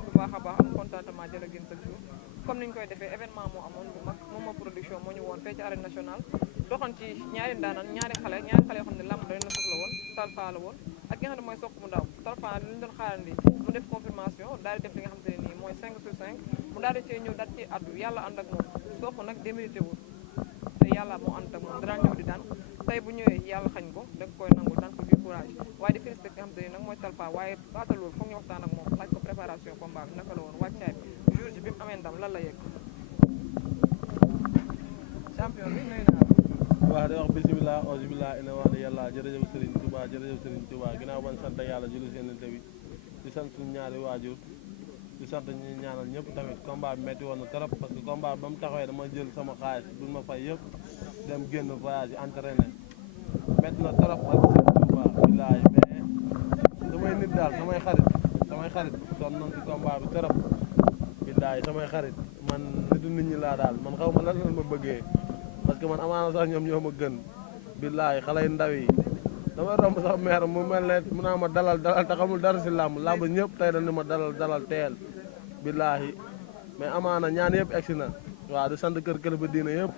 leen bu baax a baax am contentement jërë ngeen chaque jour comme niñ koy defee événement moo amoon bu mag Momo production moo ñu woon fee ci arène nationale doxan ci ñaari ndaanaan ñaari xale yoo xam ne làmb dañ la soxla woon Talfa la woon ak ki nga xam ne mooy Sokh mu ndaw Talfa li ñu doon xaarandi mu def confirmation daal di def li nga xam te ne nii mooy 5 sur 5 mu daal di cee ñëw daal ci addu yàlla ànd ak moom Sokh nag démérité wul te yàlla moo ànd ak moom dara ñëw di daan tey bu ñëwee yàlla xañ ko da nga koy nangu daan ko du courage waaye di félicité ki nga xam te ne nag mooy Talfa waaye baata loolu foog ñu waxtaan ak moom laaj ko préparation combat bi naka la woon wàccaay bi jour ji bi mu amee ndam lan la yegg champion bi nuyu naa waaw di wax bisimilah auzubillah ina wax ne yàlla jërëjëf Serigne Touba jërëjëf Serigne Touba ginnaaw ban sant yàlla julli seen bi di sant suñu ñaari waajur di sant ñu ñaanal ñëpp tamit combat bi metti woon na trop parce que combat bi ba mu taxawee dama jël sama xaalis buñ ma fay yëpp dem génn voyage yi entraîné metti na trop ak Serigne Touba bilaay mais samay nit daal samay xarit son nañ ci combat bi trop bilaay samay xarit man nitu nit ñi laa daal man xaw ma lan la ma bëggee parce que man amaana sax ñoom ñoo ma gën billaay xale yu ndaw yi dama romb sax meer mu mel ne mu naa ma dalal te xamul dara si làmb ñëpp tey dañu ma dalal teel billaahi mais amaana ñaan yëpp egsi na waaw di sant kër ba diina yëpp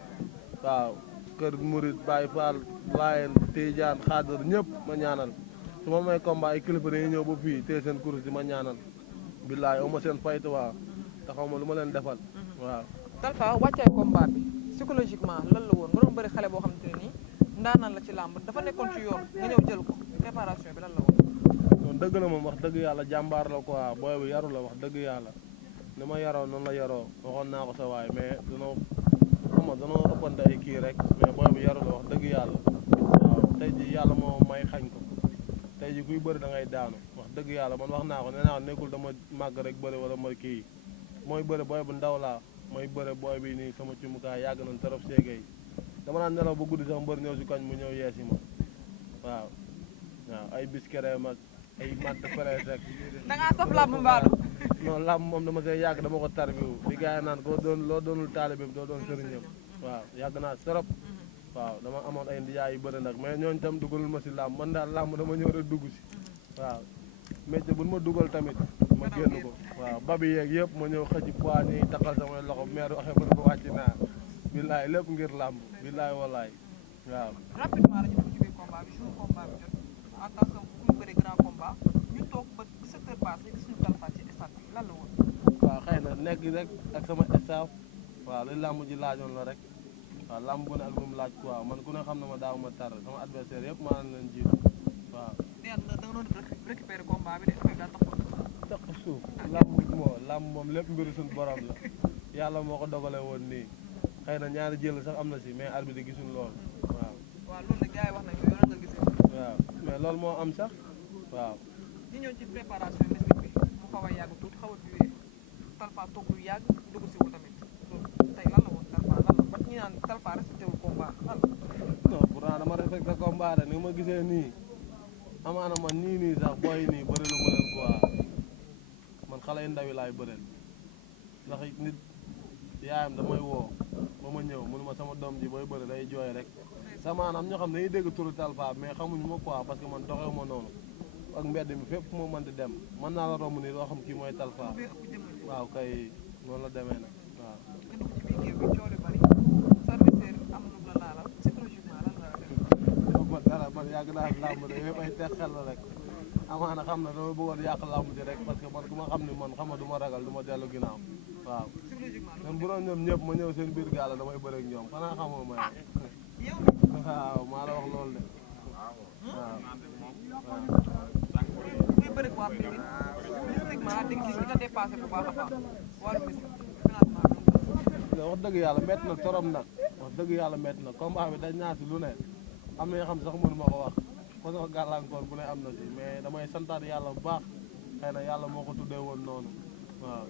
waaw kër Murit Baye Fall Laayeen Tijaan Xaadir ñëpp ma ñaanal su ma may combat ay kilifa dañuy ñëw ba fii téye seen kurus di ma ñaanal billaahi aw ma seen faytu waaw te xaw ma lu ma leen defal waaw Talfa wàccaay combat bi psychologiquement lan la woon nga doon bëri xale boo xamante ne nii ndaanaan la ci làmb dafa nekkoon ci yoon nga ñëw jël ko préparation bi lan la woon. non dëgg la moom wax dëgg yàlla jàmbaar la quoi booy bi yaru la wax dëgg yàlla ni ma yaroo noonu la yaroo waxoon naa ko sa waay mais danoo ëppante ay kii rek mais booy bi yaru la wax dëgg yàlla waaw tey ji yàlla moo may xañ ko tey ji kuy bëri da ngay daanu wax dëgg yàlla man wax naa ko nee naa nekkul dama màgg rek bëri wala ma kii mooy bëri booy bu ndaw laa mooy bëre booy bi nii sama cumukaay yàgg nañ trop seegay dama naan nelaw ba guddi sax mbër ñëw si koñ mu ñëw yeesi ma waaw ay biskere mag ay matt presse rek da ngaa saf làmb mbaalu non làmb moom dama see yàgg dama ko tarbiwu li gars yi naan koo doon loo doonul taalibeem doo doon sëriñam waaw yàgg naa trop waaw dama amoon ay ndiyaay yu bëri nag mais ñooñu tam dugalul ma si làmb man daal làmb dama ñëw rek dugg si waaw métier buñ ma dugal tamit ma génn ko waaw babi yeeg yëpp ma ñëw xëcc poids ñuy taxal samay loxo meeru waxe mën ko wàcc naa billaay lépp ngir làmb billaay wallaay waaw rapidement la ñu dugg ci biir combat bi jour combat bi jot en tant que ku ñu bëri grand combat ñu toog ba 17 heures passé gis ñu Talfa ci stade bi lan la woon waaw xëy na nekk rek ak sama staff waaw li làmb ji laajoon la rek waaw làmb bu ne ak lu mu laaj quoi man ku ne xam na ma daaw ma tar sama adversaire yëpp maa leen jiitu waaw da nga doon récupérer combat bi de daa tax suuf làmb moom lépp mbiru suñu borom la yàlla moo ko dogale woon nii xëy na ñaari jël sax am na si mais arbitre gisuñ lool waaw loolu de gars yi wax nañ ko yow nga gisee waaw mais loolu moo am sax waaw ñu ñëw ci préparation mystique bi mu xaw a yàgg tuuti xaw a duré Talfa toog lu yàgg dugg si wu tamit tey lan la woon Talfa lan la ba ñu naan Talfa respecté wul combat lan la non pourtant dama respecté combat de ni ma gisee nii amaana man nii sax booy nii bëri na ma leen quoi man xale yu ndaw yi laay bëreel ndax nit yaayam damay woo ba ma ñëw mënu ma sama doom ji booy bëri day jooy rek sama am ñoo xam ne dañuy dégg turu Talfa mais xamuñu ma quoi parce que man doxewu ma noonu ak mbedd mi fépp fu ma mën di dem mën naa la romb nii doo xam kii mooy Talfa waaw kay noonu la demee nag waaw. nga dugg ci biir géew bi coow lu bari serviteur am lu la laalal psychologiquement lan la def. ma dara man yàgg naa làmb de yëpp ay teg xel la rek amaana xam na dama bëggoon yàq làmb ji rek parce que man ku ma xam ni man xam nga du ma ragal du ma dellu ginnaaw waaw. même bu doon ñoom ñëpp ma ñëw seen biir gaal damay bëre ak ñoom xanaa xamoo ma waaw maa la wax loolu de waaw. muy bëri waa Pikine mystiquement di nga dépassé bu baax a baax wàllu mystique financement wax dëgg yàlla métti na torop nag wax dëgg yàlla métti na combat bi dañ naa si lu ne am na yoo xam sax mënu ma ko wax parce que gàllankoor bu ne am na si mais damay santaat yàlla bu baax xëy na yàlla moo ko tuddee woon noonu waaw.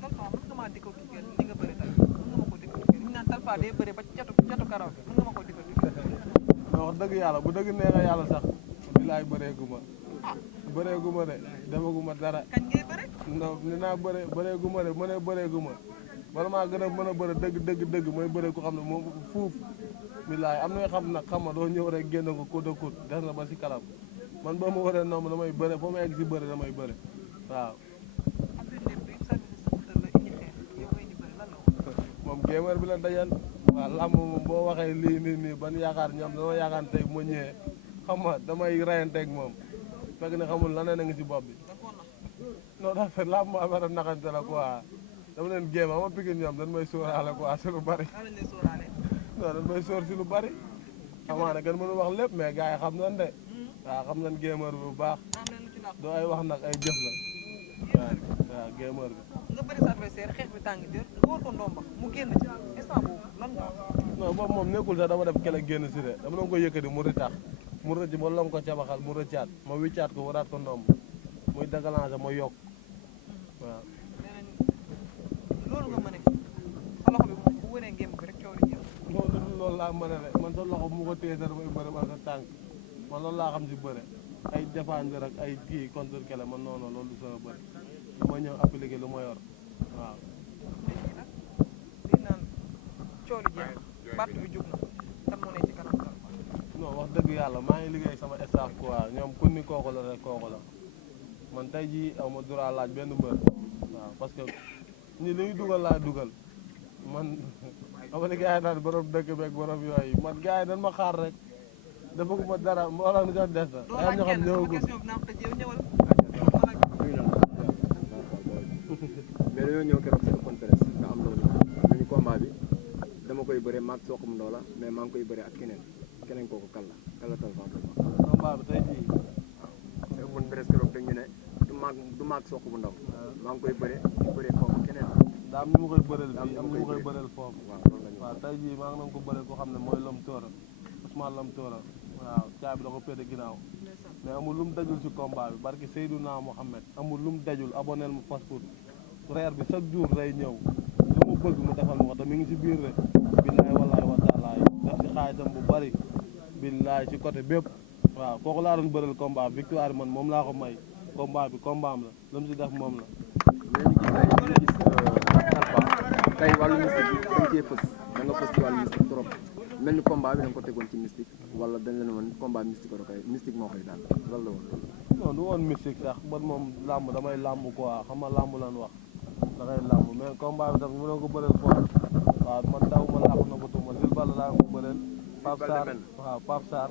Talfa mën nga maa dikkoo ki li nga bëri tey mën nga ma ko dikkoo ki ñu naan Talfa day bëri ba catu karaw bi mën nga ma ko dikkoo ki non wax dëgg yàlla bu dëgg neexee yàlla sax bilaay bëreeguma bëreeguma de demaguma dara kañ ngay bëre non ni naa bëreeguma de mënee bëreeguma bala maa gën a mën a bëre dëgg mooy bëre ku xam ne moom fuuf bilaay am na xam nag xam nga doo ñëw rek génn ko kóot a kóot des na ba si kanam man boo ma waree nomb damay bëre foo ma egg si bëre damay bëre waaw. après gamer bi la dajal waaw làmb moom boo waxee lii nii ban yaakaar ñoom dama yaakaar tey bu ma ñëwee xam nga damay reyanteeg moom fekk ne xamul leneen a ngi si bopp bi non dafa làmb affaire naxante la quoi dama leen géem ama Pikine ñoom dañ may sóoraale quoi si lu bari non dañ may sóor si lu bari amaana kenn mënu wax lépp mais gars yi xam nañ de waaw xam nañ gamer bi bu baax doo ay wax nag ay jëf la waaw gamer bi nga bëri sa adversaire xeex bi tàng jër nga war ko ndomba mu génn ci instant boobu lan nga non boobu moom nekkul sax dama def kele génn si de dama doon ko yëkkati mu ritax mu rëcc ma lom ko cabaxal mu rëccaat ma wiccaat ko waraat ko ndomb muy déclenché ma yokk waaw loolu nga mën a sa loxo bi moom bu wëree ngéem bi rek coow li jeex loolu laa mën a de man sa loxo mu ko téye sa damay bëre man sa tànk man loolu laa xam si bëre ay défendre ak ay kii contre kele man noonu loolu du sama bëre ma ñëw appliqué lu ma yor waaw léegi nag di naan coow li jeex baat bi jug na kan moo ne ci kanam non wax dëgg yàlla maa ngi liggéey sama staff quoi ñoom ku ni kooku la rek kooku la man tey jii aw ma droit laaj benn mbër waaw parce que ñi li ñu dugal laa dugal man ama li gars yi naan borom dëkk beeg borom yooyu man gars yi dañ ma xaar rek defaguma dara mbooloo mi sax des na ay am ñoo xam ñëwagul mais dañoo ñëw keroog seen open press nga am loolu nañu combat bi dama koy bëre maag Sokh mu ndaw la mais maa ngi koy bëre ak keneen kooku kan la Talfa combat bi tey jii waaw seen open press keroog dañu ne du maag Sokh bu ndaw maa ngi koy bëre foofu keneen daa am ñu ma koy bëreel fii am ñu ma koy bëreel foofu waaw tey jii maa ngi doon ko bëreel koo xam ne mooy Lom Tóora Ousmane Lom Tóora waaw caabi da ko péete ginnaaw mais amul lu mu dajul si combat bi barki Seydouna Mohamed amul lu mu dajul aboneel mu fast food reer bi chaque jour day ñëw lu mu bëgg mu defal ma ko te mi ngi si biir rek billaay wallaay wa taalaay def si xaalisam bu bari billaay si côté bépp waaw kooku laa doon bëreel combat victoire man moom laa ko may combat bi combat am la lu mu si def moom la mais ñu gis Talfa tey wàllu mystique bi dañ cee fës da nga fës ci wàllu mystique trop mel ni combat bi da nga ko tegoon ci mystique wala dañ leen woon combat mystique ko koy mystique moo koy daal lan la woon non du woon mystique sax man moom làmb damay làmb quoi xam nga làmb lan wax da ngay làmb mais combat bi tam mu doon ko bëreel foofu waaw man daw ma làmb na ko tuma Lil Balla laa ko bëreel Pape Sarr waaw Pape Sarr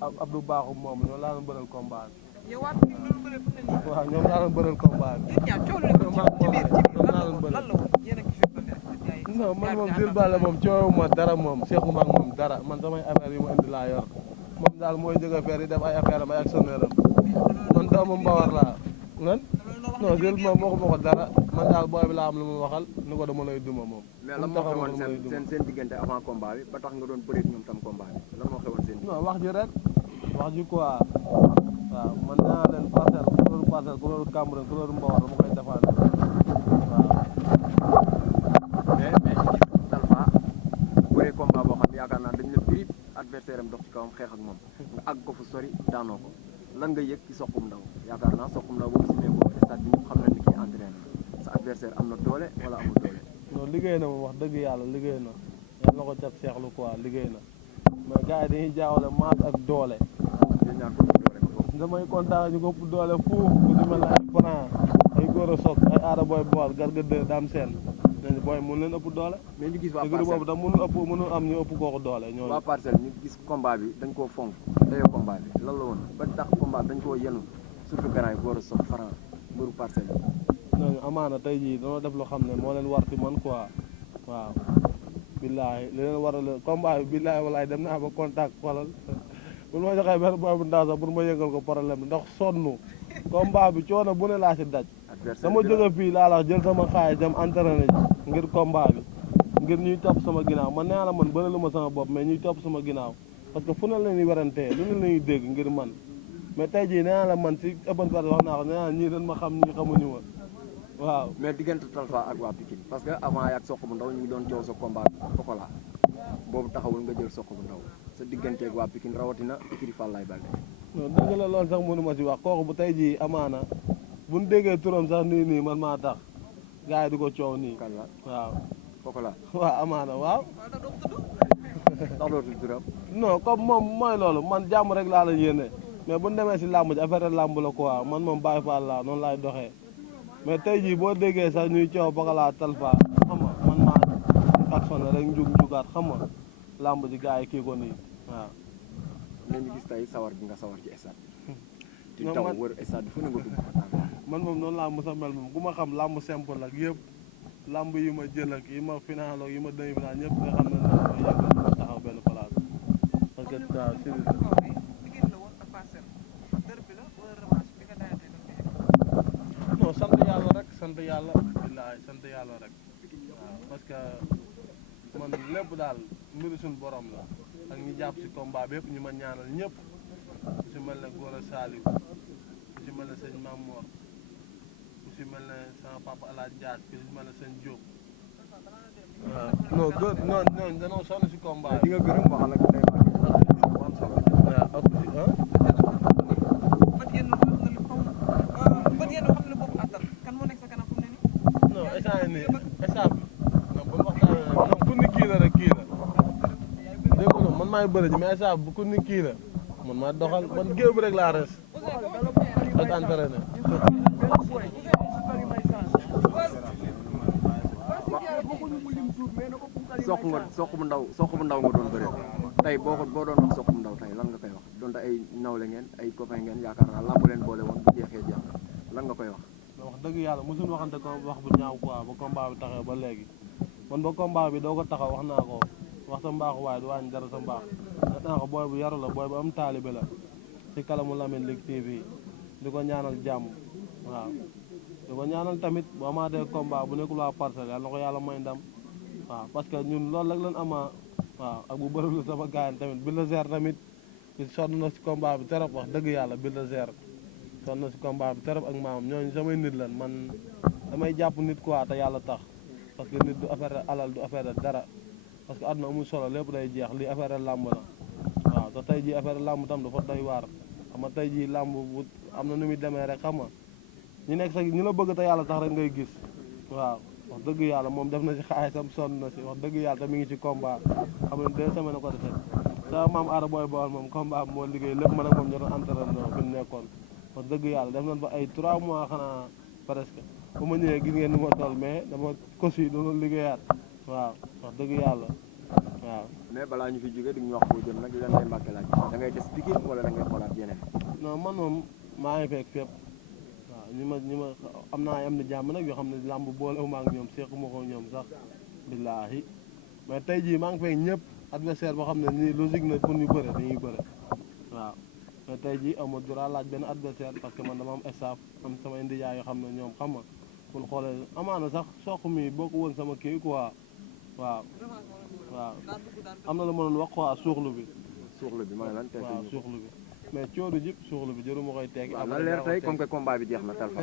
Abdou Bakhoum moom ñoo laa doon bëreel combat bi yow waa bi loolu bëreel fu ne nii waaw ñoom laa doon bëreel combat bi yéen ñaar coow li ci biir lan la woon yéen a ngi fi non man moom Lil Balla moom coowu ma dara moom seexu ma ak moom dara man samay affaire yu ma indi laa yor moom daal mooy jóg affaire yi def ay affaire am ay actionnaire am man doomu Mbawar laa lan non Lil moom waxuma ko dara man daal booy bi laa am lu mu waxal ni ko dama lay duma moom mais lan moo xewoon seen diggante avant combat bi ba tax nga doon bëreeg ñoom tam combat bi lan moo xewoon seen non wax ji rek wax ji quoi waaw man naa leen parcelle couleur Cambérène couleur Mbawar dama koy défendre waaw mais ñu gis Talfa bëree combat boo xam yaakaar naa dañ la prip adversaire am dox ci kawam xeex ak moom nga àgg ko fu sori daanoo ko lan nga yëg ci Sokh mu ndaw yaakaar naa Sokh mu ndaw boobu simee boobu stade bi ñëpp xam nañ ni kii entraîné sa adversaire am na doole wala amul doole non liggéey na moom wax dëgg yàlla liggéey na yal na ko cat seexlu quoi liggéey na mais gars yi dañuy jaawale maas ak doole yéen ñaar ko doole nga foofu damay kontaan ñu ko ëpp doole fuuf ku ci mel ne ay Franc ay Gora Sock ay Aada Boy Bool Garga 2 Dame Sène nañu booy mun leen ëpp doole mais ñu gis waa dëgg boobu tam mënul am ñu ëpp kooku doole ñooñu waa Parcelles ñu gis combat bi dañ koo fonk dayoo combat bi lan la woon ba tax combat bi dañ koo yenu surtout grand yi Gora Sock Franc mbëru Parcelles yi ñooñu amaana tey jii dañoo def loo xam ne moo leen war ci man quoi waaw billaahi li leen war a combat bi billaahi walaay dem naa ba contact xolal bu ma joxee benn booy bu ndaw sax pour ma yëngal ko problème bi ndax sonn combat bi coono bu ne laa si daj dama jóge fii laa la jël sama xaalis dem entraîné ji ngir combat bi ngir ñuy topp sama ginnaaw man nee la man bëri lu ma sama bopp mais ñuy topp sama ginnaaw parce que fu ne la ñuy werantee lu ne la ñuy dégg ngir man mais tey jii nee la man si ëppan part wax naa ko nee naa ñii dañ ma xam ñii xamuñu ma waaw mais diggante Talfa ak waa Pikine parce que avant yaag Sokh bu ndaw ñu ngi doon coow sa combat Pokola boobu taxawul nga jël Sokh bu ndaw sa digganteeg waa Pikine rawatina Ikri Fallaye Balde non dëgg la loolu sax mënu ma si wax kooku bu tey jii amaana bu ñu déggee turam sax nii man maa tax gars yi di ko coow nii kan la waaw Pokola waaw amaana waaw ndax dootul turam non comme moom mooy loolu man jàmm rek laa la yéene mais bu ñu demee si làmb ji affaire làmb la quoi man moom Baye Fall laa noonu laay doxee mais tey jii boo déggee sax ñuy coow Pokola Talfa xam nga man maa action rek njug njugaat xam nga làmb ji gars yi kii ko nii waaw. nañu gis tey sawar bi nga sawar ci stade bi. non di taw wër stade bi fu ne nga dugg fa man moom noonu laa mos a mel moom ku ma xam làmb simple ak yëpp làmb yi ma jël ak yi ma final ak yi ma demi final ñëpp nga xam ne ne ma yëngal ma taxaw benn place parce que waaw si non sant yàlla rek sant yàlla billaay sant yàlla rek waaw parce que man lépp daal mbiru suñu borom la ak ñi jàpp si combat bi yëpp ñu ma ñaanal ñëpp ku si mel ne Gora Saliou ku si mel ne sëñ Mamour ku si mel ne sama papa Alaaj Dias ku si mel ne sëñ Diop waaw non danoo sonn si combat di nga gërëm waxal ak day bu am solo. waaw ak si non instant yii nii instant bi non bu ma waxtaanee non ku ni kii la rek kii la dégg nga man maay bëri ji mais instant bu ku ni kii la man maa doxal man géew bi rek laa res ak entraîné. soq bu ndaw nga doon bëre tey boo doon wax soq bu ndaw tey lan nga koy wax donte ay nawle ngeen ay copain ngeen yaakaar naa làmb leen boole woon bu jeexee jeex lan nga koy wax. wax dëgg yàlla mosuñu waxante ko wax bu ñaaw quoi ba combat bi taxee ba léegi man ba combat bi doo ko taxaw wax naa ko wax sa mbaaxu waaye du wàññi dara sa mbaax wax naa ko booy bu yaru la booy bu am taalibe la ci kalamu Lamine Lutte TV di ko ñaanal jàmm waaw di ko ñaanal tamit bu amaatee combat bu nekkul waa Parcelles yàlla na ko yàlla may ndam waaw parce que ñun loolu rek lañ ama waaw ak bu bëri la sama gaayan tamit Bulldozer tamit sonn na si combat bi trop wax dëgg yàlla Bulldozer sonn na si combat bi trop ak maamam ñooñu samay nit lan man damay jàpp nit quoi te yàlla tax parce que nit du affaire alal du affaire dara parce que àdduna amul solo lépp day jeex lii affaire làmb la waaw te tey jii affaire làmb tam dafa doy waar xam nga tey jii làmb bu am na nu muy demee rek xam nga ñu nekk sa ñu la bëgg te yàlla tax rek ngay gis waaw wax dëgg yàlla moom def na si xaalisam sonn na si wax dëgg yàlla te mi ngi ci combat xam ne 2 semaines ko defee sa maam aara booy bool moom combat moo liggéey lépp man ak moom ñoo doon entraîné fi ñu nekkoon wax dëgg yàlla def nañ fa ay 3 mois xanaa presque bu ma ñëwee gis ngeen ni ma toll mais dama kos yi doon liggéeyaat waaw wax dëgg yàlla waaw. mais balaa ñu fi jógee di ñu wax boo jëm nag lan lay mbàkke laaj da ngay des Pikine wala da ngay xoolaat yeneen. non man moom maa ngi fekk fépp waaw ñi ma am naa am na jàmm nag yoo xam ne làmb boolewuma ak ñoom sequma ko ñoom sax billaahi mais tey jii maa ngi fekk ñëpp adversaire boo xam ne nii logique na pour ñu bëre dañuy bëre waaw mais tey jii amul droit laaj benn adversaire parce que man dama am staff am sama indijaay yoo xam ne ñoom xam nga pour xoolee amaana sax soq mi boo ko woon sama kii quoi waaw waaw am na la ma doon wax quoi suuxlu bi. suuxlu bi mooy lan tey waaw suuxlu bi mais coodu jib suuxlu bi jëru ma koy teg. waaw na leer tey comme que combat bi jeex na Talfa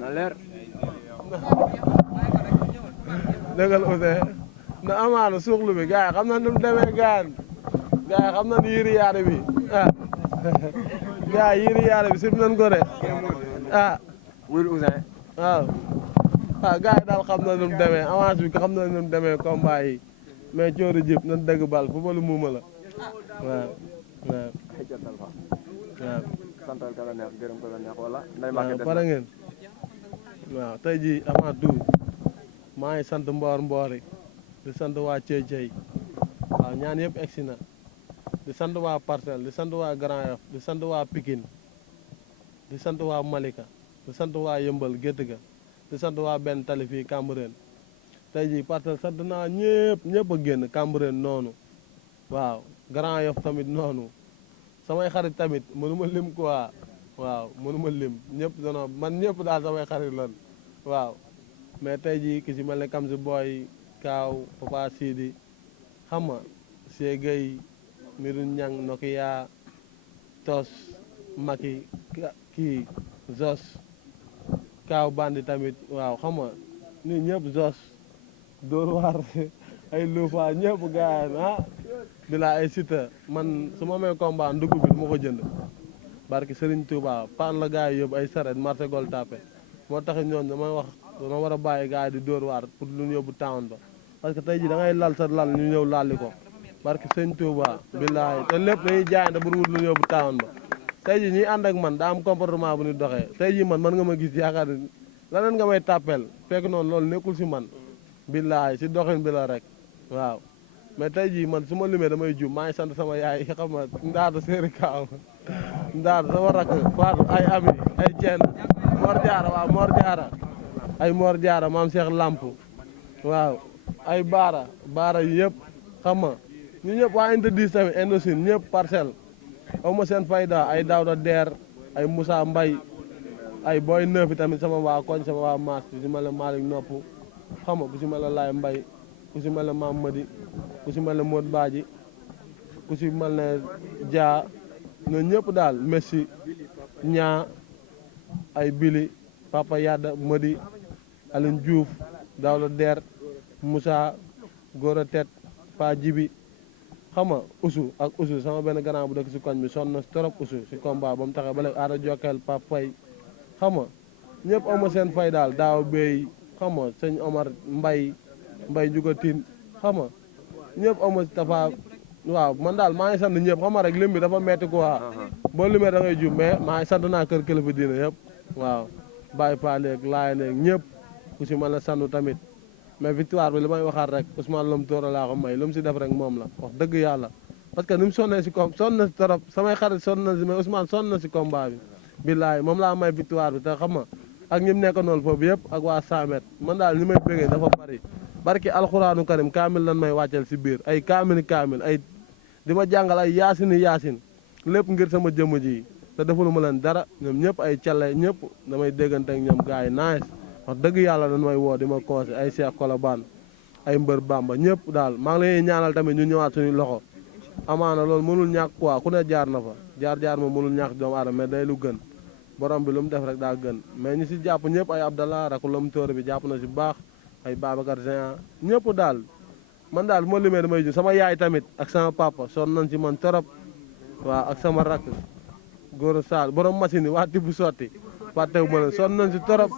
na leer. dëggal Ousseyn na amaana suuxlu bi gars yi xam na nu mu demee gars yi xam na ni yiri yaare bi ah gars yi yiri yaare bi sim nañ ko de ah. wul Ousseyn. waaw waaw gars yi daal xam na nu mu demee avance bi xam na nu mu demee combat yi mais coodu jib nañ dëgg bal fu balu muuma la waaw waaw. waaw. santal ka la neex gërëm ka la neex wala. waaw pare ngeen waaw tey jii avant tout maa ngi sant mboor yi di sant waa Thiey waaw ñaan yëpp egsi na di sant waa Parcelles di sant waa Grand Yoff di sant waa Pikine di sant waa Malika di sant waa Yëmbal Géttiga di sant waa benn tali fii Cambérène tey jii Parcelles sant naa ñëpp a génn Cambérène noonu waaw Grand Yoff tamit noonu samay xarit tamit mënuma lim quoi waaw mënuma lim ñëpp dono man ñëpp daal samay xarit lan waaw mais tey jii ki si mel ne kam si booy Kaaw Papa Sidi xam nga Ségay Miru Ñang Nokia Tos Maki kii Zos Kaaw Bandi tamit waaw xam nga ni ñëpp Zos Dóor waar ay luufa ñëpp gars ah bilaa ay sita man su ma amee combat ndugg bi du ma ko jënd barki Serigne Touba pan la gars yi yóbbu ay saret marché Gol Tapé moo tax ñooñu damay wax dama war a bàyyi gars yi di dóor waar pour lu ñu yóbbu town ba parce que tey jii da ngay lal sa lal ñu ñëw lalli ko barki Serigne Touba billaahi te lépp dañuy jaayante pour wut lu ñu yóbbu town ba tey jii ñuy ànd ak man daa am comportement bu ñu doxee tey jii man nga ma gis yaakaar ni leneen nga may tàppel fekk noonu loolu nekkul si man billaay si doxin bi la rek waaw mais tey jii man su ma limee damay juum maa ngi sant sama yaay xam nga ndaata séeri kaaw ndaata sama rakk Fatou ay ami ay ceen Mor Diarra waaw Mor Diarra ay Mor Diarra maam Cheikh Lamp waaw ay baara yi yëpp xam nga ñu ñëpp waa interdit tamit Indochine ñëpp parcelle aw ma seen fayda ay Daouda Der ay Moussa Mbaye ay Boy Neuf tamit sama waa koñ sama waa maas bu si mel ne Malick Nopp xam nga bu si mel ne Laye Mbaye ku si mel ne Mam Madi ku si mel ne Modou Badji ku si mel ne Dia ñooñu ñëpp daal Messi ñaa ay Bili Papa Yadda Madi Aline Diouf Daouda Der Moussa Gora Tet Pa Jibi xam nga usu ak usu sama benn grand bu dëkk si koñ bi sonn na trop usu si combat ba mu taxee ba léegi aada jokkeel Pape Faye xam nga ñëpp ama seen fay daal daaw béy xam nga sëñ Omar Mbay Njugatin xam nga ñëpp ama tafa waaw man daal maa ngi sant ñëpp xam nga rek lim bi dafa metti quoi boo limee da ngay jum mais maa ngi sant naa kër kilifa diine yëpp waaw Baye Paleeg Laay neeg ñëpp ku si mën a sandu tamit mais victoire bi li may waxaat rek Ousmane Lom Tóora laa ko may lu mu si def rek moom la wax dëgg yàlla parce que ni mu sonnee si sonn na si trop samay xarit sonn na si mais Ousmane sonn na si combat bi billaay moom laa may victoire bi te xam nga ak ñi mu nekk noonu foofu yëpp ak waa 100 mètres man daal li may bëggee dafa bari barki alxuraanu karim kaamil lan may wàcceel si biir ay kaamil ay di ma jàngal ay yaasin lépp ngir sama jëmm ji te defulu ma leen dara ñoom ñëpp ay calle ñëpp damay déggante ak ñoom gars yi nice wax dëgg yàlla dañ may woo di ma conseil ay Cheikh Colobane ay Mbër Bamba ñëpp daal maa ngi leen ñaanal tamit ñu ñëwaat suñu loxo amaana loolu mënul ñàkk quoi ku ne jaar na fa jaar moom mënul ñàkk doomu aadama mais day lu gën borom bi lu mu def rek daa gën mais ñi si jàpp ñëpp ay Abdallah rak Lom Tóora bi jàpp na si baax ay Babacar Géant ñëpp daal man daal bu ma limee damay ju sama yaay tamit ak sama papa sonn nañ ci man torop waaw ak sama rakk góor Sall borom machine yi waa tibb sotti fàttewu ma leen sonn nañ si torop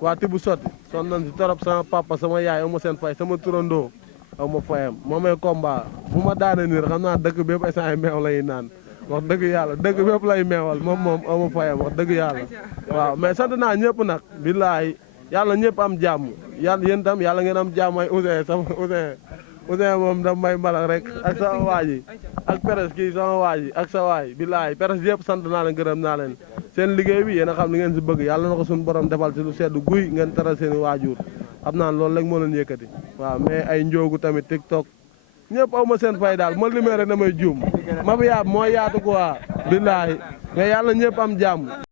waa tibb sotti sonn nañ si torop sama papa sama yaay aw ma seen fay sama turandoo aw ma fayam moo may combat bu ma daane nii xam naa dëkk bépp instant ay meew lay naan wax dëgg yàlla dëkk bépp lay meewal moom aw ma fayam wax dëgg yàlla waaw mais sant naa ñëpp nag billaahi yàlla ñëpp am jàmm yàlla yéen tam yàlla ngeen am jàmm ay Ousseyn moom daf may mbalak rek ak sama waa ji ak peres kii sama waa ji ak sa waay billaahi peres yëpp sant naa leen gërëm naa leen seen liggéey bi yéen a xam li ngeen si bëgg yàlla na ko suñu borom defal si lu sedd guy ngeen taral seen i waajur xam naa loolu rek moo leen yëkkati waaw mais ay njoogu tamit TikTok ñëpp aw ma seen fay daal ma limee rek damay juum ma fi yaab mooy yaatu quoi billaahi mais yàlla ñëpp am jàmm